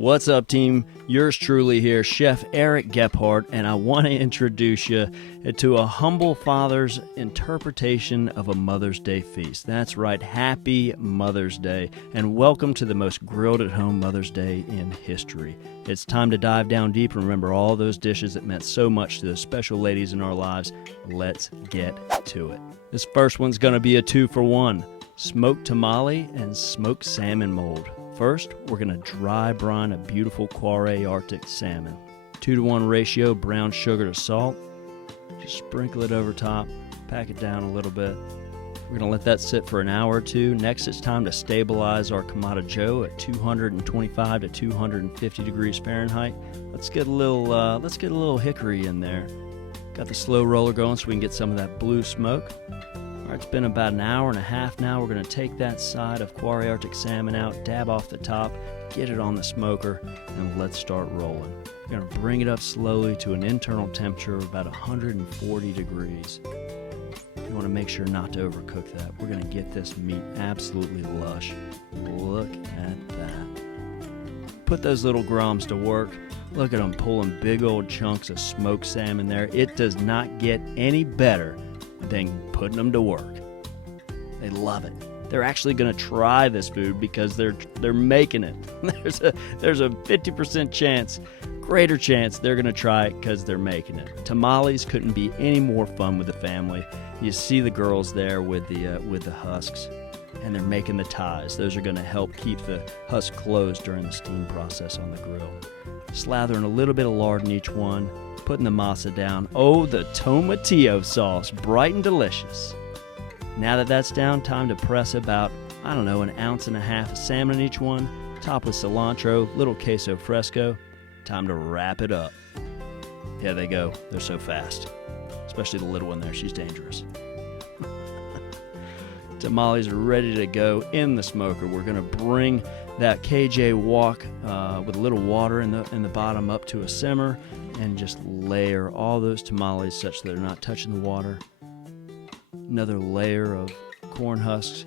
What's up, team? Yours truly here, Chef Eric Gephardt, and I want to introduce you to a humble father's interpretation of a Mother's Day feast. That's right, happy Mother's Day, and welcome to the most grilled at home Mother's Day in history. It's time to dive down deep and remember all those dishes that meant so much to those special ladies in our lives. Let's get to it. This first one's going to be a 2-for-1, smoked tamale and smoked salmon mold. First, we're going to dry brine a beautiful Quarry Arctic salmon. 2-to-1 ratio brown sugar to salt. Just sprinkle it over top, pack it down a little bit. We're going to let that sit for an hour or two. Next, it's time to stabilize our Kamado Joe at 225 to 250 degrees Fahrenheit. Let's get a little hickory in there. Got the slow roller going so we can get some of that blue smoke. All right, it's been about an hour and a half now. We're going to take that side of Quarry Arctic salmon out, dab off the top, get it on the smoker, and let's start rolling. We're going to bring it up slowly to an internal temperature of about 140 degrees. You want to make sure not to overcook that. We're going to get this meat absolutely lush. Look at that. Put those little groms to work. Look at them pulling big old chunks of smoked salmon there. It does not get any better than putting them to work. They love it. They're actually going to try this food because they're making it. There's a 50% chance, greater chance they're going to try it because they're making it. Tamales couldn't be any more fun with the family. You see the girls there with the husks, and they're making the ties. Those are going to help keep the husk closed during the steam process on the grill. Slathering a little bit of lard in each one, putting the masa down. Oh, the tomatillo sauce, bright and delicious. Now that that's down, time to press about, an ounce and a half of salmon in each one, top with cilantro, little queso fresco. Time to wrap it up. Yeah, they go. They're so fast. Especially the little one there. She's dangerous. Tamales are ready to go in the smoker. We're going to bring that KJ wok with a little water in the bottom up to a simmer and just layer all those tamales such that they're not touching the water. Another layer of corn husks.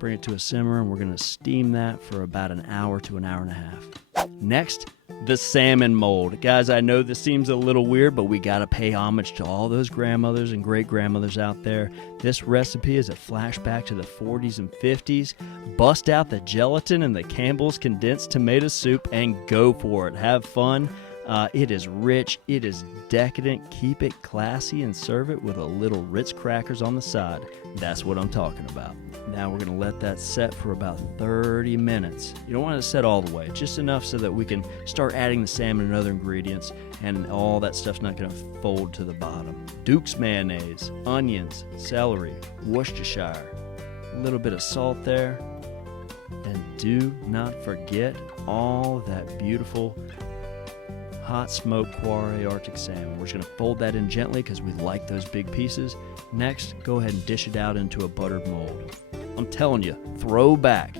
Bring it to a simmer, and we're going to steam that for about an hour to an hour and a half. Next, the salmon mold. Guys, I know this seems a little weird, but we got to pay homage to all those grandmothers and great-grandmothers out there. This recipe is a flashback to the 40s and 50s. Bust out the gelatin and the Campbell's condensed tomato soup and go for it. Have fun. It is rich, it is decadent, keep it classy and serve it with a little Ritz crackers on the side. That's what I'm talking about. Now we're going to let that set for about 30 minutes. You don't want it to set all the way, just enough so that we can start adding the salmon and other ingredients and all that stuff's not going to fold to the bottom. Duke's mayonnaise, onions, celery, Worcestershire, a little bit of salt there, and do not forget all that beautiful hot smoked Quarry Arctic salmon. We're just going to fold that in gently because we like those big pieces. Next, go ahead and dish it out into a buttered mold. I'm telling you, throw back.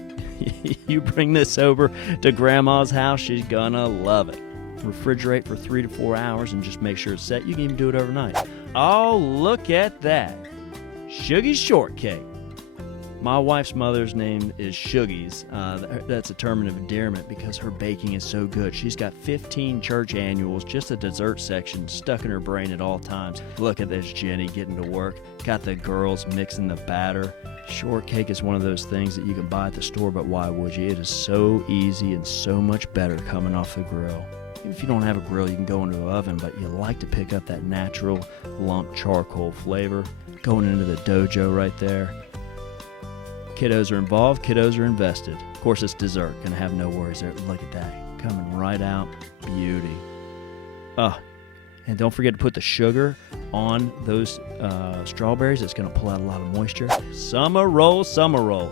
You bring this over to Grandma's house, she's gonna love it. Refrigerate for 3 to 4 hours and just make sure it's set. You can even do it overnight. Oh, look at that. Sugies Shortcake. My wife's mother's name is Sugies. That's a term of endearment because her baking is so good. She's got 15 church annuals, just a dessert section stuck in her brain at all times. Look at this Jenny getting to work. Got the girls mixing the batter. Shortcake is one of those things that you can buy at the store, but why would you? It is so easy and so much better coming off the grill. Even if you don't have a grill, you can go into the oven, but you like to pick up that natural lump charcoal flavor. Going into the dojo right there. Kiddos are involved, kiddos are invested. Of course, it's dessert. Gonna have no worries there. Look at that. Coming right out. Beauty. And don't forget to put the sugar on those strawberries. It's gonna pull out a lot of moisture. Summer rolls.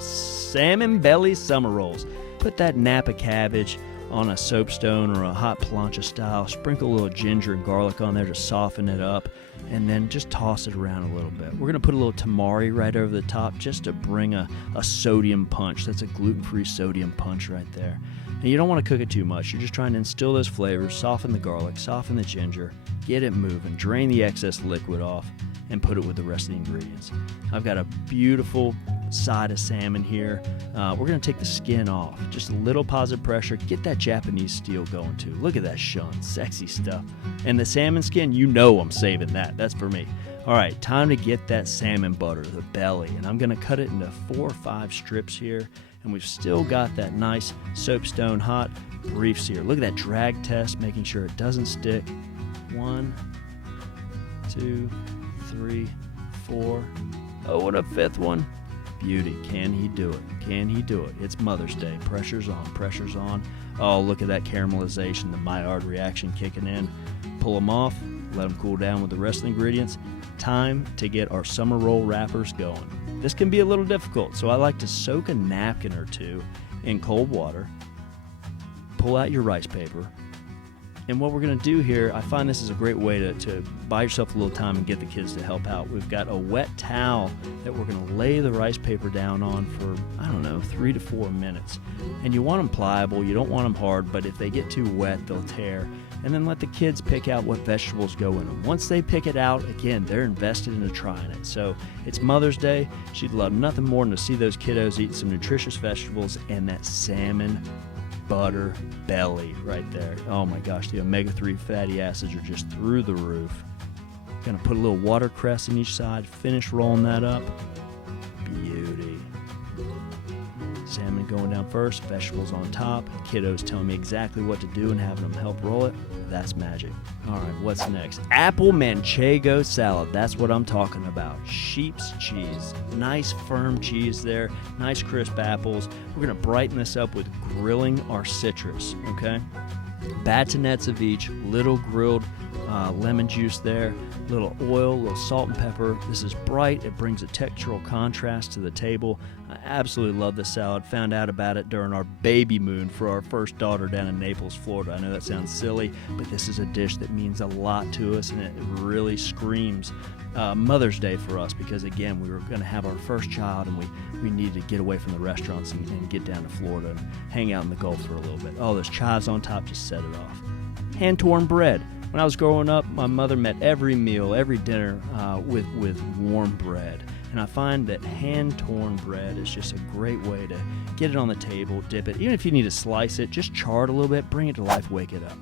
Salmon belly summer rolls. Put that Napa cabbage on a soapstone or a hot plancha style. Sprinkle a little ginger and garlic on there to soften it up, and then just toss it around a little bit. We're going to put a little tamari right over the top just to bring a sodium punch. That's a gluten-free sodium punch right there. And you don't want to cook it too much. You're just trying to instill those flavors, soften the garlic, soften the ginger, get it moving, drain the excess liquid off, and put it with the rest of the ingredients. I've got a beautiful side of salmon here. We're going to take the skin off. Just a little positive pressure. Get that Japanese steel going too. Look at that shun. Sexy stuff. And the salmon skin, you know I'm saving that. That's for me. All right, time to get that salmon butter, the belly. And I'm going to cut it into 4 or 5 strips here. And we've still got that nice soapstone hot brief sear. Look at that drag test, making sure it doesn't stick. 1, 2, 3, 4. Oh, and a 5th one. Beauty. Can he do it? Can he do it? It's Mother's Day. Pressure's on. Pressure's on. Oh, look at that caramelization, the Maillard reaction kicking in. Pull them off. Let them cool down with the rest of the ingredients. Time to get our summer roll wrappers going. This can be a little difficult, so I like to soak a napkin or two in cold water. Pull out your rice paper. And what we're going to do here, I find this is a great way to buy yourself a little time and get the kids to help out. We've got a wet towel that we're going to lay the rice paper down on for, 3 to 4 minutes. And you want them pliable, you don't want them hard, but if they get too wet, they'll tear. And then let the kids pick out what vegetables go in them. Once they pick it out, again, they're invested into trying it. So it's Mother's Day. She'd love nothing more than to see those kiddos eat some nutritious vegetables and that salmon butter belly right there. Oh my gosh, the omega-3 fatty acids are just through the roof. Gonna put a little watercress in each side, finish rolling that up. Beauty. Salmon going down first, vegetables on top, kiddos telling me exactly what to do and having them help roll it. That's magic. All right, what's next? Apple Manchego salad. That's what I'm talking about. Sheep's cheese. Nice firm cheese there. Nice crisp apples. We're going to brighten this up with grilling our citrus, okay? Batonets of each, little grilled lemon juice there, little oil, little salt and pepper. This is bright. It brings a textural contrast to the table. I absolutely love this salad. Found out about it during our baby moon for our first daughter down in Naples, Florida. I know that sounds silly, but this is a dish that means a lot to us, and it really screams Mother's Day for us because, again, we were going to have our first child, and we needed to get away from the restaurants and get down to Florida and hang out in the Gulf for a little bit. Oh, those chives on top just set it off. Hand-torn bread. When I was growing up, my mother met every meal, every dinner with warm bread. And I find that hand-torn bread is just a great way to get it on the table, dip it. Even if you need to slice it, just char it a little bit, bring it to life, wake it up.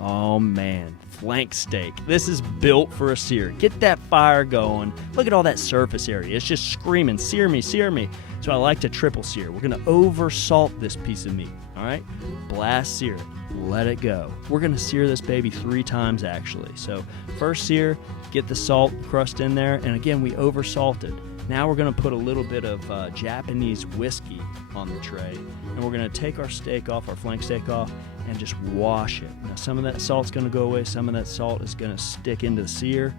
Oh man, flank steak. This is built for a sear. Get that fire going. Look at all that surface area. It's just screaming, sear me, sear me. So I like to triple sear. We're gonna over salt this piece of meat, all right? Blast sear it, let it go. We're gonna sear this baby 3 times actually. So first sear, get the salt crust in there, and again, we over salted. Now we're gonna put a little bit of Japanese whiskey on the tray, and we're gonna take our steak off, our flank steak off, and just wash it. Now some of that salt's gonna go away, some of that salt is gonna stick into the sear,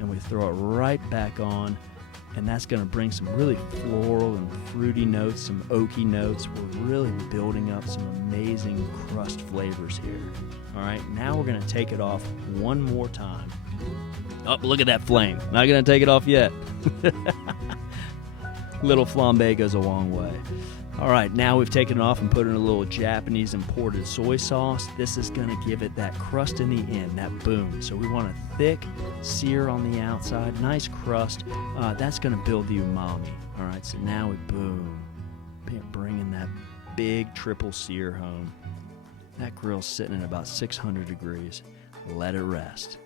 and we throw it right back on, and that's gonna bring some really floral and fruity notes, some oaky notes. We're really building up some amazing crust flavors here. All right, now we're gonna take it off one more time. Oh, look at that flame. Not gonna take it off yet. Little flambe goes a long way. All right, now we've taken it off and put in a little Japanese imported soy sauce. This is gonna give it that crust in the end, that boom. So we want a thick sear on the outside, nice crust. That's gonna build the umami. All right, so now we boom, bringing that big triple sear home. That grill's sitting at about 600 degrees. Let it rest.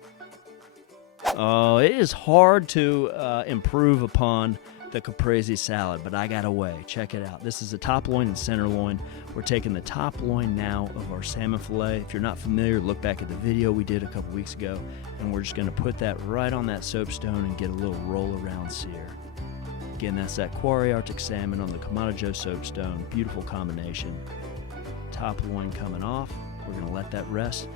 Oh, it is hard to improve upon the Caprese salad, but I got a way. Check it out. This is the top loin and center loin. We're taking the top loin now of our salmon fillet. If you're not familiar, look back at the video we did a couple weeks ago, and we're just going to put that right on that soapstone and get a little roll around sear. Again, that's that Quarry Arctic salmon on the Kamado Joe soapstone. Beautiful combination. Top loin coming off. We're going to let that rest.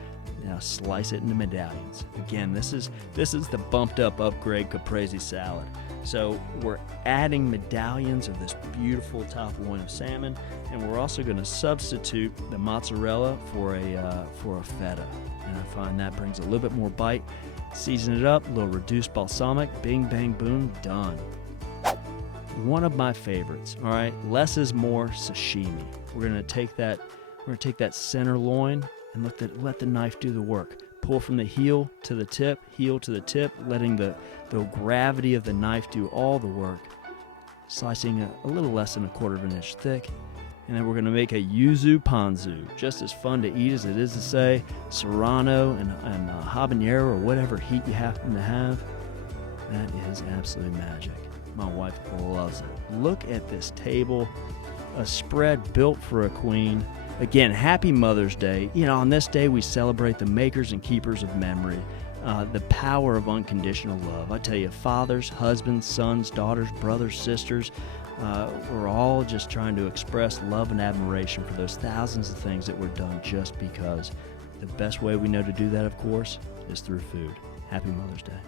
Now slice it into medallions. Again, this is the bumped up upgrade Caprese salad. So we're adding medallions of this beautiful top loin of salmon, and we're also going to substitute the mozzarella for a feta. And I find that brings a little bit more bite. Season it up, a little reduced balsamic, bing, bang, boom, done. One of my favorites. All right, less is more sashimi. We're going to take that center loin and let the knife do the work. Pull from the heel to the tip, letting the gravity of the knife do all the work. slicing a little less than 1/4 of an inch thick. And then we're going to make a Yuzu Ponzu, just as fun to eat as it is to say. Serrano and habanero or whatever heat you happen to have. That is absolutely magic. My wife loves it. Look at this table, a spread built for a queen. Again, happy Mother's Day. You know, on this day we celebrate the makers and keepers of memory, the power of unconditional love. I tell you, fathers, husbands, sons, daughters, brothers, sisters, we're all just trying to express love and admiration for those thousands of things that were done just because. The best way we know to do that, of course, is through food. Happy Mother's Day.